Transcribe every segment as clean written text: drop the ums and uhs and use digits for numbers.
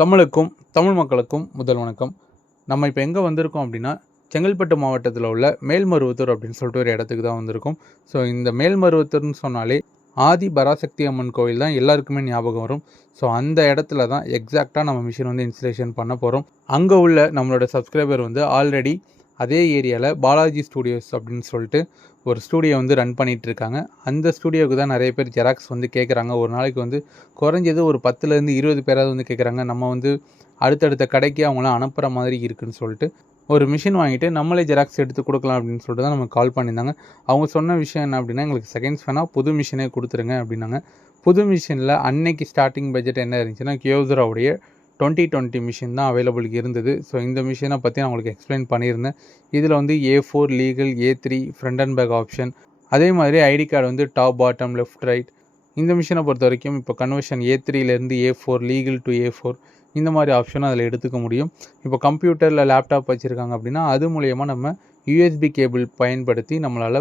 தமிழ் மக்களுக்கும் முதல் வணக்கம். நம்ம இப்போ எங்கே வந்திருக்கோம் அப்படின்னா, செங்கல்பட்டு மாவட்டத்தில் உள்ள மேல்மருவத்தூர் அப்படின்னு சொல்லிட்டு ஒரு இடத்துக்கு தான் வந்திருக்கோம். ஸோ இந்த மேல்மருவத்தூர்னு சொன்னாலே ஆதி பராசக்தி அம்மன் கோவில் தான் எல்லாருக்குமே ஞாபகம் வரும். ஸோ அந்த இடத்துல தான் எக்ஸாக்டாக நம்ம மிஷின் வந்து இன்ஸ்டலேஷன் பண்ண போகிறோம். அங்கே உள்ள நம்மளோட சப்ஸ்கிரைபர் வந்து ஆல்ரெடி அதே ஏரியாவில் பாலாஜி ஸ்டூடியோஸ் அப்படின்னு சொல்லிட்டு ஒரு ஸ்டூடியோ வந்து ரன் பண்ணிகிட்ருக்காங்க. அந்த ஸ்டூடியோவுக்கு தான் நிறைய பேர் ஜெராக்ஸ் வந்து கேட்குறாங்க. ஒரு நாளைக்கு வந்து குறைஞ்சது ஒரு 10லேருந்து 20 பேராவது வந்து கேட்குறாங்க. நம்ம வந்து அடுத்தடுத்த கடைக்கு அவங்களாம் அனுப்புகிற மாதிரி இருக்குதுன்னு சொல்லிட்டு ஒரு மிஷின் வாங்கிட்டு நம்மளே ஜெராக்ஸ் எடுத்து கொடுக்கலாம் அப்படின்னு சொல்லிட்டு தான் நமக்கு கால் பண்ணியிருந்தாங்க. அவங்க சொன்ன விஷயம் என்ன அப்படின்னா, எங்களுக்கு செகண்ட்ஸ் வேணால் புது மிஷினே கொடுத்துருங்க அப்படின்னாங்க. புது மிஷினில் அன்னைக்கு ஸ்டார்டிங் பட்ஜெட் என்ன இருந்துச்சுன்னா, கியோசராவுடைய 2020 மிஷின் தான் அவைலபிள் இருந்தது. ஸோ இந்த மிஷினை பற்றி நான் உங்களுக்கு எக்ஸ்பிளைன் பண்ணியிருந்தேன். இதில் வந்து A4 legal, A3 front and back option, அதே மாதிரி ஐடி கார்டு வந்து டாப் பாட்டம் லெஃப்ட் ரைட். இந்த மிஷினை பொறுத்த வரைக்கும் இப்போ conversion A3லேருந்து A4 legal to A4 இந்த மாதிரி ஆப்ஷனும் அதில் எடுத்துக்க முடியும். இப்போ கம்ப்யூட்டரில் லேப்டாப் வச்சுருக்காங்க அப்படின்னா அது மூலயமா நம்ம USB கேபிள் பயன்படுத்தி நம்மளால்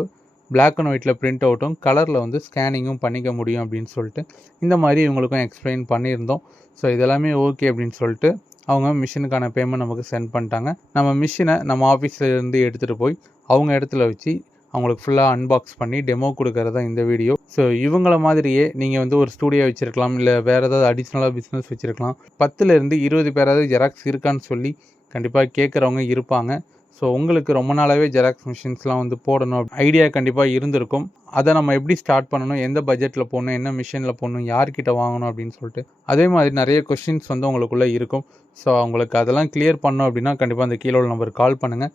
பிளாக் அண்ட் ஒயிட்டில் பிரிண்ட் அவுட்டும் கலரில் வந்து ஸ்கேனிங்கும் பண்ணிக்க முடியும் அப்படின்னு சொல்லிட்டு இந்த மாதிரி இவங்களுக்கும் எக்ஸ்பிளைன் பண்ணியிருந்தோம். ஸோ இதெல்லாமே ஓகே அப்படின்னு சொல்லிட்டு அவங்க மிஷினுக்கான பேமெண்ட் நமக்கு சென்ட் பண்ணிட்டாங்க. நம்ம மிஷினை நம்ம ஆஃபீஸில் இருந்து எடுத்துகிட்டு போய் அவங்க இடத்துல வச்சு அவங்களுக்கு ஃபுல்லாக அன்பாக்ஸ் பண்ணி டெமோ கொடுக்கறது தான் இந்த வீடியோ. ஸோ இவங்கள மாதிரியே நீங்கள் வந்து ஒரு ஸ்டூடியோ வச்சுருக்கலாம், இல்லை வேறு ஏதாவது அடிஷ்னலாக பிஸ்னஸ் வச்சுருக்கலாம். 10லேருந்து 20 பேராவது ஜெராக்ஸ் இருக்கான்னு சொல்லி கண்டிப்பாக கேட்குறவங்க இருப்பாங்க. ஸோ உங்களுக்கு ரொம்ப நாளாகவே ஜெராக்ஸ் மிஷின்ஸ்லாம் வந்து போடணும் ஐடியா கண்டிப்பாக இருந்திருக்கும். அதை நம்ம எப்படி ஸ்டார்ட் பண்ணணும், எந்த பட்ஜெட்டில் போடணும், என்ன மிஷினில் போடணும், யார்கிட்ட வாங்கணும் அப்படின்னு சொல்லிட்டு அதே மாதிரி நிறைய கொஷின்ஸ் வந்து உங்களுக்குள்ளே இருக்கும். ஸோ அவங்களுக்கு அதெல்லாம் கிளியர் பண்ணோம் அப்படின்னா கண்டிப்பாக அந்த கீழே உள்ள நம்பருக்கு கால் பண்ணுங்கள்.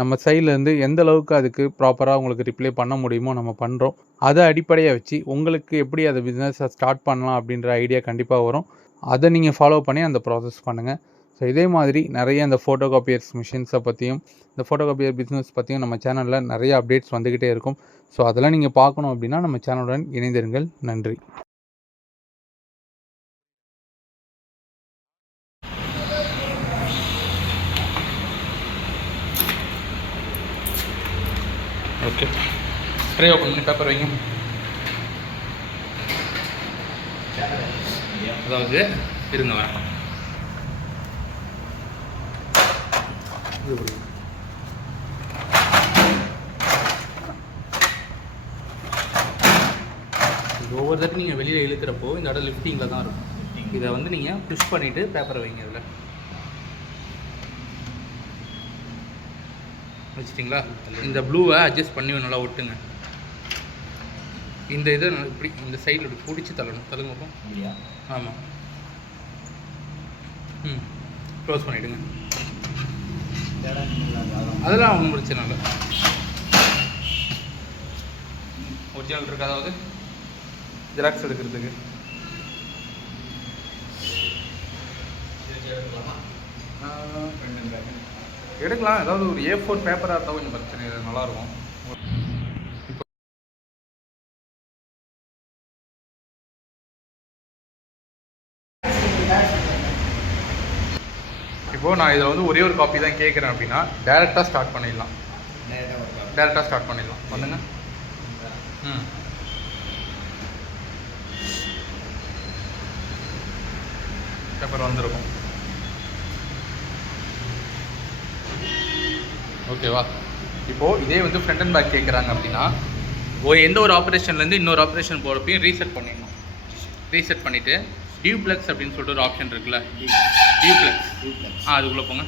நம்ம சைட்லேருந்து எந்த அளவுக்கு அதுக்கு ப்ராப்பராக உங்களுக்கு ரிப்ளை பண்ண முடியுமோ நம்ம பண்ணுறோம். அதை அடிப்படையாக வச்சு உங்களுக்கு எப்படி அதை பிஸ்னஸை ஸ்டார்ட் பண்ணலாம் அப்படின்ற ஐடியா கண்டிப்பாக வரும். அதை நீங்கள் ஃபாலோ பண்ணி அந்த ப்ராசஸ் பண்ணுங்கள். ஸோ இதே மாதிரி நிறைய இந்த ஃபோட்டோ காப்பியர்ஸ் மிஷின்ஸை பற்றியும் இந்த ஃபோட்டோ காப்பியர் பிஸ்னஸ் பற்றியும் நம்ம சேனலில் நிறைய அப்டேட்ஸ் வந்துக்கிட்டே இருக்கும். ஸோ அதெல்லாம் நீங்கள் பார்க்கணும் அப்படின்னா நம்ம சேனலுடன் இணைந்திருங்கள். நன்றி. ஓகே, ட்ரை ஓப்பன் பண்ணி பேப்பர் வைங்க. அதாவது இருங்க வரேன். ஒவ்வொரு தடவை நீங்கள் வெளியில் இழுக்கிறப்போ இந்த இடம் லிஃப்டிங்கில் தான் இருக்கும். இதை வந்து நீங்கள் புஷ் பண்ணிவிட்டு பேப்பரை வைங்க. இதில் வச்சிட்டிங்களா? இந்த ப்ளூவை அட்ஜஸ்ட் பண்ணி நல்லா ஒட்டுங்க. இந்த இதை இப்படி இந்த சைடில் இப்படி பிடிச்சி தள்ளணும். தள்ளுங்க. ஆமாம், க்ளோஸ் பண்ணிவிடுங்க. அதெல்லாம் ஒன்றும் பிரச்சனை இல்லை. ஒரிஜினல் இருக்குது, அதாவது ஜெராக்ஸ் எடுக்கிறதுக்கு எடுக்கலாம். ஏதாவது ஒரு A4 பேப்பராக இருந்தால் கொஞ்சம் பிரச்சனை இல்லை, நல்லாயிருக்கும். இப்போது நான் இதில் வந்து ஒரே ஒரு காப்பி தான் கேட்குறேன் அப்படின்னா டேரெக்டாக ஸ்டார்ட் பண்ணிடலாம். பண்ணுங்க. பேப்பர் வந்துருக்கும். ஓகேவா? இப்போது இதே வந்து ஃப்ரண்ட் அண்ட் பேக் கேட்குறாங்க அப்படின்னா எந்த ஒரு ஆப்ரேஷன்லேருந்து இன்னொரு ஆப்ரேஷன் போகிறப்பையும் ரீசெட் பண்ணிடணும். ரீசெட் பண்ணிவிட்டு டியூப்ளெக்ஸ் அப்படின்னு சொல்லிட்டு ஒரு ஆப்ஷன் இருக்குல்ல, டியூப்ளெக்ஸ் அதுக்குள்ளே போங்க.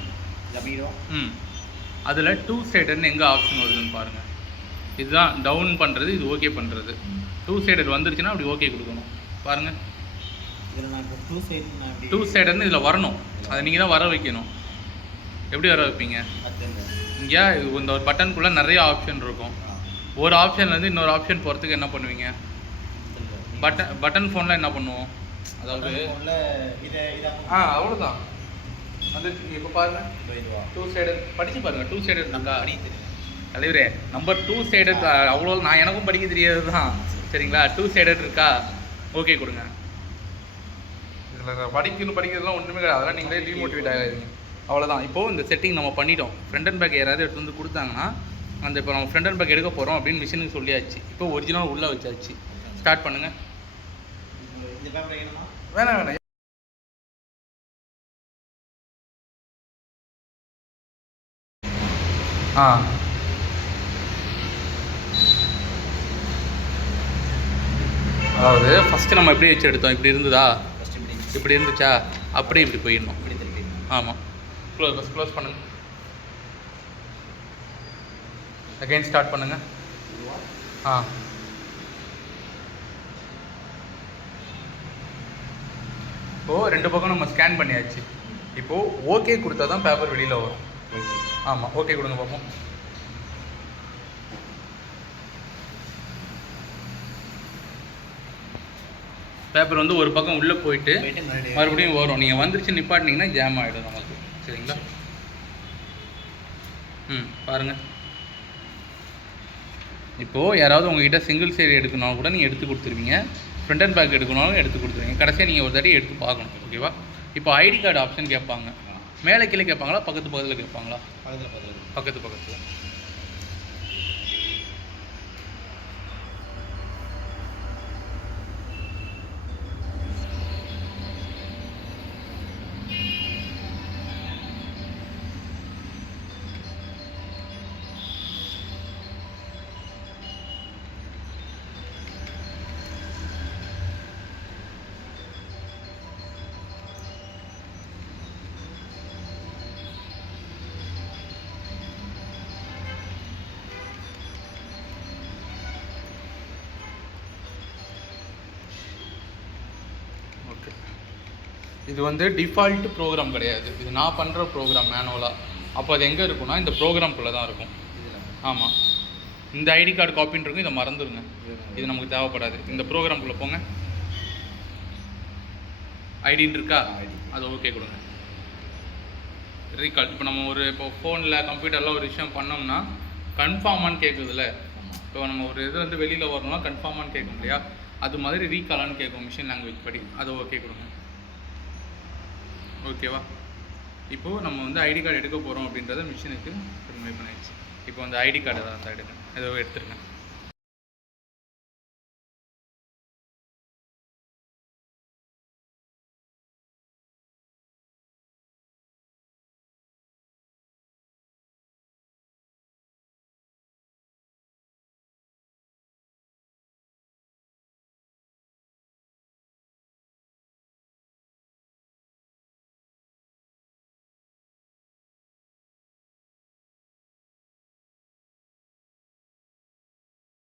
அதில் 2 சைடர்னு எங்கே ஆப்ஷன் வருதுன்னு பாருங்கள். இதுதான் டவுன் பண்ணுறது, இது ஓகே பண்ணுறது. 2 சைடர் வந்துருச்சுன்னா அப்படி ஓகே கொடுக்கணும். பாருங்கள், 2 சைடர்னு இதில் வரணும். அதை நீங்கள் தான் வர வைக்கணும். எப்படி வர வைப்பீங்க? இங்கே இந்த ஒரு பட்டனுக்குள்ளே நிறைய ஆப்ஷன் இருக்கும். ஒரு ஆப்ஷன்லேருந்து இன்னொரு ஆப்ஷன் போகிறதுக்கு என்ன பண்ணுவீங்க? பட்டன் ஃபோனில் என்ன பண்ணுவோம், அதாவது அவ்வளோதான். வந்து இப்போ பாருங்கள், 2 சைடர் படித்து பாருங்கள். 2 சைடர் இருக்கா தலைவரே? நம்பர் 2 சைடர் அவ்வளோ நான் எனக்கும் படிக்க தெரியாது தான், சரிங்களா? 2 சைடர் இருக்கா, ஓகே கொடுங்க. இதில் படிக்கிறதுலாம் ஒன்றுமே கிடையாது. அதெல்லாம் நீங்களே டிமோட்டிவேட் ஆகாதீங்க. அவ்வளோதான். இப்போது இந்த செட்டிங் நம்ம பண்ணிட்டோம். ஃப்ரண்ட் அண்ட் பேக் யாராவது எடுத்து வந்து கொடுத்தாங்கன்னா அந்த இப்போ நம்ம ஃப்ரண்ட் அண்ட் பேக் எடுக்க போகிறோம் அப்படின்னு மிஷினுக்கு சொல்லியாச்சு. இப்போ ஒரிஜினல் உள்ளே வச்சாச்சு. ஸ்டார்ட் பண்ணுங்கள். வேணாம் ஆ அதாவது ஃபஸ்ட்டு நம்ம எப்படி வச்சு எடுத்தோம், இப்படி இருந்ததா, இப்படி இருந்துச்சா, அப்படியே இப்படி போயிடணும். ஆமாம், க்ளோஸ் பண்ணுங்கள். அகைன் ஸ்டார்ட் பண்ணுங்கள். ஆ இப்போது 2 பக்கம் நம்ம ஸ்கேன் பண்ணியாச்சு. இப்போது ஓகே கொடுத்தா தான் பேப்பர் வெளியில் வரும். ஆமாம், ஓகே கொடுங்க பார்ப்போம். பேப்பர் வந்து ஒரு பக்கம் உள்ளே போயிட்டு மறுபடியும் வரும். நீங்கள் வந்துருச்சு நிப்பாட்டினீங்கன்னா ஜாம் ஆகிடும் நமக்கு. சரிங்களா? பாருங்கள். இப்போது யாராவது உங்ககிட்ட சிங்கிள் சைடு எடுக்கணும் கூட நீங்கள் எடுத்து கொடுத்துருவீங்க, ஃப்ரண்ட் அண்ட் பேக் எடுக்கணும்னாலும் எடுத்து கொடுத்துருவீங்க. கடைசியாக நீங்கள் ஒரு தடவை எடுத்து பார்க்கணும். ஓகேவா? இப்போ ஐடி கார்டு ஆப்ஷன் கேட்பாங்க. மேலே கீழே கேட்பாங்களா, பக்கத்தில் கேட்பாங்களா? பக்கத்தில். ஓகே, இது வந்து டிஃபால்ட் ப்ரோக்ராம் கிடையாது. இது நான் பண்ணுற ப்ரோக்ராம் மேனுவலாக. அப்போ அது எங்கே இருக்குன்னா இந்த ப்ரோக்ராம்குள்ளே தான் இருக்கும். ஆமாம், இந்த ஐடி கார்டு காப்பின்னு இருக்கும், இதை மறந்துடுங்க. இது நமக்கு தேவைப்படாது. இந்த ப்ரோக்ராம்குள்ளே போங்க. ஐடின்னு இருக்கா, அது ஓகே கொடுங்க. ரீகால். இப்போ நம்ம இப்போ ஃபோனில் கம்ப்யூட்டரில் ஒரு விஷயம் பண்ணோம்னா கன்ஃபார்மான்னு கேட்குதுல்ல. இப்போ நம்ம ஒரு இது வந்து வெளியில் வரணும்னா கன்ஃபார்மான்னு கேட்கும் இல்லையா, அது மாதிரி ரீகாலான்னு கேட்கும் மிஷின் லாங்குவேஜ் படி. அது ஓகே கொடுங்க. ஓகேவா? இப்போது நம்ம வந்து ஐடி கார்டு எடுக்க போகிறோம் அப்படின்றத மிஷினுக்கு கன்வே பண்ணிடுச்சு. இப்போ அந்த ஐடி கார்டு தான் எடுங்க, ஏதோ எடுத்துருங்க.